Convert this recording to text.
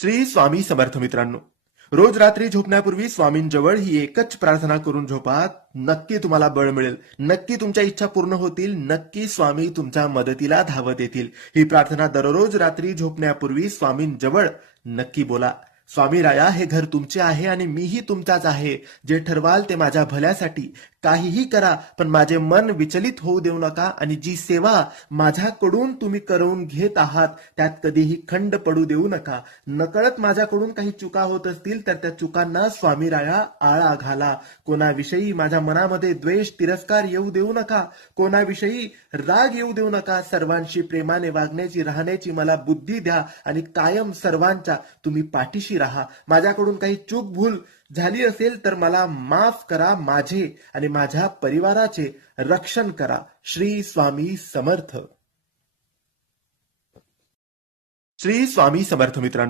श्री स्वामी समर्थ मित्रांनो, रोज रात्री झोपण्यापूर्वी स्वामींजवळ ही एकच प्रार्थना करून झोपा. नक्की तुम्हाला बळ मिळेल, नक्की तुमच्या इच्छा पूर्ण होतील, नक्की स्वामी तुमच्या मदतीला धावत येतील. ही प्रार्थना दररोज रात्री झोपण्यापूर्वी स्वामींजवळ नक्की बोला. स्वामी राया, हे घर तुमचे आहे आणि मीही तुमचाच आहे. जे ठरवाल ते माझ्या भल्यासाठी. काहीही करा, पण माझे मन विचलित होऊ देऊ नका आणि जी सेवा माझ्याकडून तुम्ही करून घेत आहात त्यात कधीही खंड पडू देऊ नका. नकळत माझ्याकडून काही चुका होत असतील तर त्या चुकांना स्वामी राया आळा घाला. कोणाविषयी माझ्या मनामध्ये द्वेष तिरस्कार येऊ देऊ नका, कोणाविषयी राग येऊ देऊ नका. सर्वांशी प्रेमाने वागण्याची राहण्याची मला बुद्धी द्या आणि कायम सर्वांच्या तुम्ही पाठीशी राहा. माझ्याकडून काही चूक भूल झाली असेल तर मला माफ करा. माझे आणि माझ्या परिवाराचे रक्षण करा. श्री स्वामी समर्थ. श्री स्वामी समर्थ मित्रांनो,